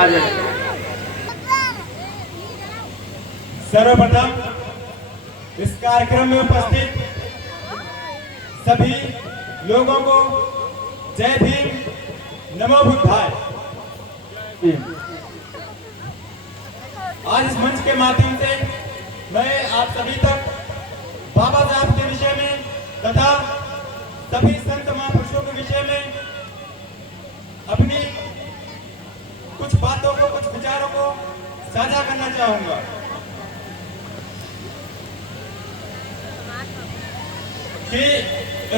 आ जाए। सर्वप्रथम इस कार्यक्रम में उपस्थित सभी लोगों को जय भीम, नमो बुद्धाय। आज इस मंच के माध्यम से मैं आप सभी तक बाबा साहब के विषय में तथा सभी संत महापुरुषों के विषय में अपनी कुछ बातों को, कुछ विचारों को साझा करना चाहूंगा। कि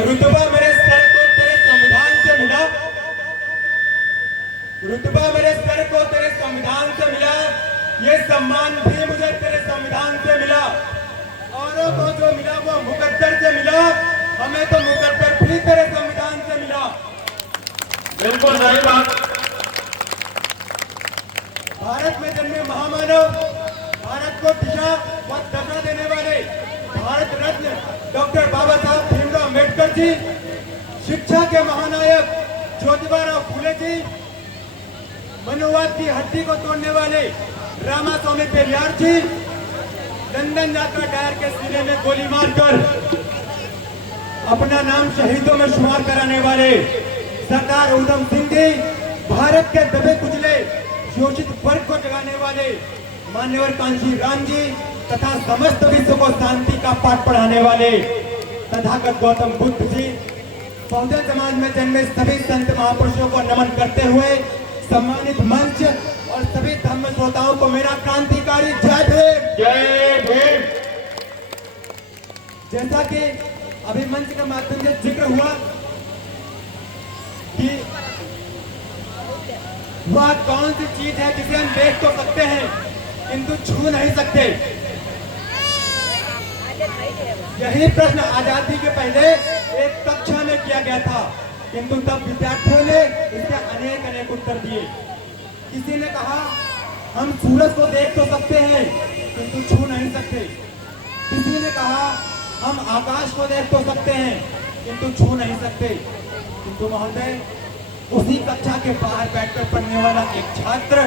रुतबा मेरे सर को तेरे संविधान से मिला, रुतबा मेरे सर को तेरे संविधान से मिला, ये सम्मान भी मुझे तेरे संविधान से मिला। औरों को जो मिला वो मुकद्दर से मिला, हमें तो मुकद्दर भी तेरे संविधान से मिला। बिल्कुल सही बात। भारत में जन्मे महामानव, भारत को दिशा व दशा देने वाले भारत रत्न डॉक्टर बाबा साहब भीमराव अम्बेडकर जी, शिक्षा के महानायक ज्योतिबा फूले जी, मनुवाद की हड्डी को तोड़ने वाले रामास्वामी पेरियार जी, लंदन जाकर टायर के सीने में गोली मारकर अपना नाम शहीदों में शुमार कराने वाले सरदार उधम सिंह जी, भारत के दबे कुचले शोषित वर्ग को जगाने वाले मान्यवर कांशी राम जी तथा समस्त विश्व को शांति का पाठ पढ़ाने वाले तथागत गौतम बुद्ध जी, बहुजन समाज में जन्मे सभी संत महापुरुषों को नमन करते हुए सम्मानित मंच और सभी धर्म श्रोताओं को मेरा क्रांतिकारी जय भीम। जय भीम। जैसा कि अभी मंच के माध्यम से जिक्र हुआ कि वह कौन सी चीज है जिसे हम देख तो सकते हैं किंतु छू नहीं सकते। यही प्रश्न आजादी के पहले एक कक्षा में किया गया था, किंतु तब विद्यार्थियों ने इसके अनेक अनेक उत्तर दिए। किसी ने कहा हम सूरज को देख तो सकते हैं किंतु छू नहीं सकते। किसी ने कहा हम आकाश को देख तो सकते हैं किंतु छू नहीं सकते। किंतु महोदय, उसी कक्षा के बाहर बैठकर पढ़ने वाला एक छात्र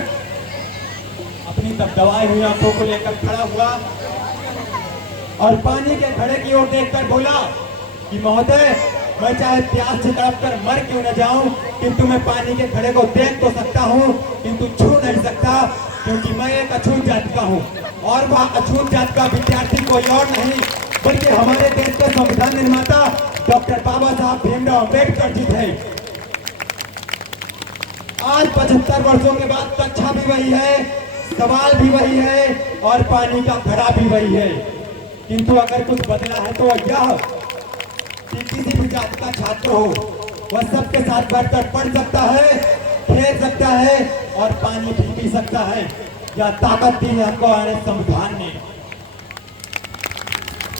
अपनी दबदबाई हुई आंखों को लेकर खड़ा हुआ और पानी के घड़े की ओर देखकर बोला कि महोदय, मैं चाहे प्यास से तड़प कर मर क्यों न जाऊं, किंतु मैं पानी के घड़े को देख तो सकता हूं किंतु छू नहीं सकता, क्योंकि मैं एक अछूत जाति का हूं। और वह अछूत जाति का विद्यार्थी कोई और नहीं बल्कि हमारे देश के संविधान निर्माता डॉक्टर बाबा साहब भीमराव अम्बेडकर जी थे। आज 75 वर्षों के बाद कक्षा भी वही है, सवाल भी वही है और पानी का घड़ा भी वही है। किंतु अगर कुछ बदला है तो यह कि किसी भी जाति का छात्र हो वह सबके साथ बैठकर पढ़ सकता है, खेल सकता है और पानी भी पी सकता है। यह ताकत दी है हमको हमारे संविधान ने।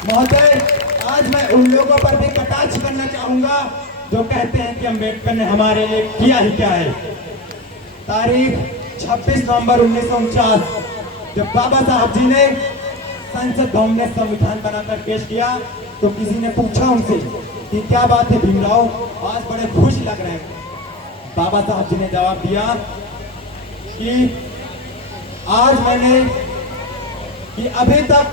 महोदय, आज मैं उन लोगों पर भी कटाक्ष करना चाहूंगा जो कहते हैं कि अम्बेडकर ने हमारे लिए किया ही क्या है। तारीख 26 नवंबर 1949 जब बाबा साहब जी ने संसद भवन में संविधान बनाकर पेश किया तो किसी ने पूछा उनसे कि क्या बात है भीमराव, आज बड़े खुश लग रहे हैं। बाबा साहब जी ने जवाब दिया कि आज मैंने कि अभी तक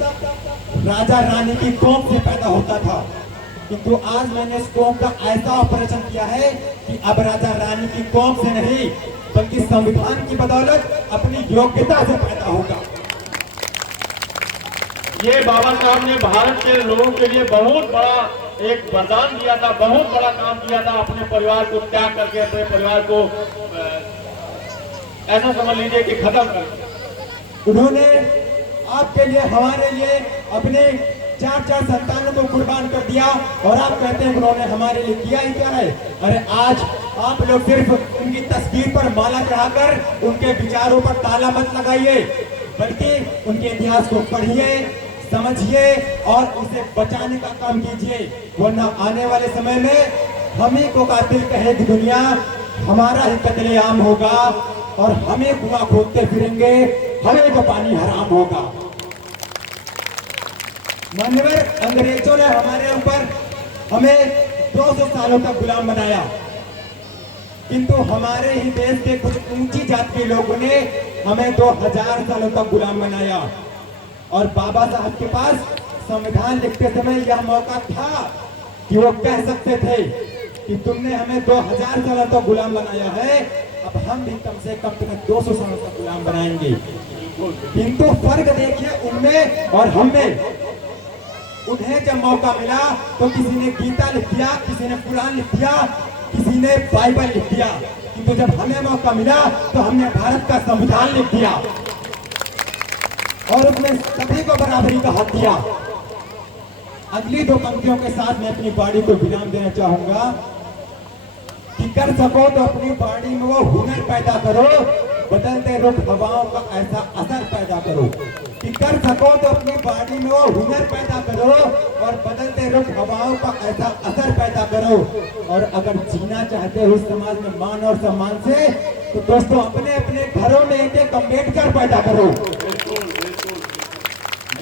राजा रानी की कोख से पैदा होता था, किंतु आज मैंने इस कोख का ऐसा ऑपरेशन किया है कि अब राजा रानी की कोख से नहीं बल्कि संविधान की बदौलत अपनी योग्यता से पैदा होगा। ये बाबा साहब ने भारत के लोगों के लिए बहुत बड़ा एक वरदान दिया था, बहुत बड़ा काम किया था। अपने परिवार को त्याग करके अपने परिवार को ऐसा समझ लीजिए कि खत्म कर। उन्होंने आपके लिए, हमारे लिए अपने 4 संतानों को कुर्बान कर दिया और आप कहते हैं उन्होंने हमारे लिए किया ही क्या है। अरे आज आप लोग सिर्फ उनकी तस्वीर पर माला चढ़ाकर उनके विचारों पर ताला मत लगाइए, बल्कि उनके इतिहास को पढ़िए, समझिए और उसे बचाने का काम कीजिए। वरना आने वाले समय में हम ही को कातिल कहेगी दुनिया, हमारा ही कत्लेआम होगा और हमें कुआं खोदते फिरेंगे, हमें को पानी हराम होगा। मान्यवर अंग्रेजों ने हमारे ऊपर हमें 200 सालों तक गुलाम बनाया। किंतु हमारे ही देश के कुछ ऊंची जात के लोगों ने हमें 2000 सालों तक गुलाम बनाया। और बाबा साहब के पास संविधान लिखते समय यह मौका था कि वो कह सकते थे कि तुमने हमें 2000 सालों तक गुलाम बनाया है, अब हम भी कम से कम तुम्हें 200 सालों तक गुलाम बनाएंगे। किंतु फर्क देखिए उनमें और हमें। उन्हें जब मौका मिला तो किसी ने गीता लिख दिया, किसी ने कुरान लिख दिया, किसी ने बाइबल लिख दिया, किंतु जब हमें मौका मिला तो हमने भारत का संविधान लिख दिया और उसमें सभी को बराबरी का हक दिया। अगली दो पंक्तियों के साथ मैं अपनी वाणी को विराम देना चाहूंगा कि कर सको तो अपनी वाणी में वो हुनर पैदा करो, बदलते रुख हवाओं का ऐसा असर पैदा करो। कि कर सको तो अपनी वाणी में वो हुनर पैदा करो और बदलते रुख हवाओं का ऐसा असर पैदा करो। और अगर जीना चाहते हो इस समाज में मान और सम्मान से, तो दोस्तों अपने अपने घरों में एक अम्बेडकर पैदा करो।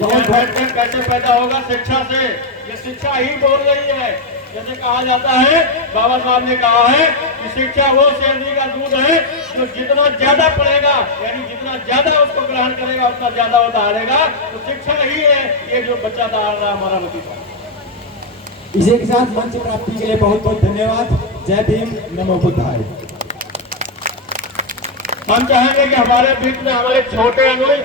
अम्बेडकर कैसे पैदा होगा? शिक्षा से। ये शिक्षा ही बोल रही है। जैसे कहा जाता है, बाबा साहब ने कहा है कि शिक्षा वो शेरनी का दूध है जो जितना ज्यादा पढ़ेगा, यानी जितना ज्यादा उसको ग्रहण करेगा उतना ज्यादा वो दहाड़ेगा। तो शिक्षा ही है ये जो बच्चा दहाड़ रहा हमारा भतीजा। इसी के साथ मंच प्राप्ति के लिए बहुत बहुत धन्यवाद। जय भीम, नमो बुद्धाय। हम चाहेंगे कि हमारे बीच में हमारे छोटे अंगुली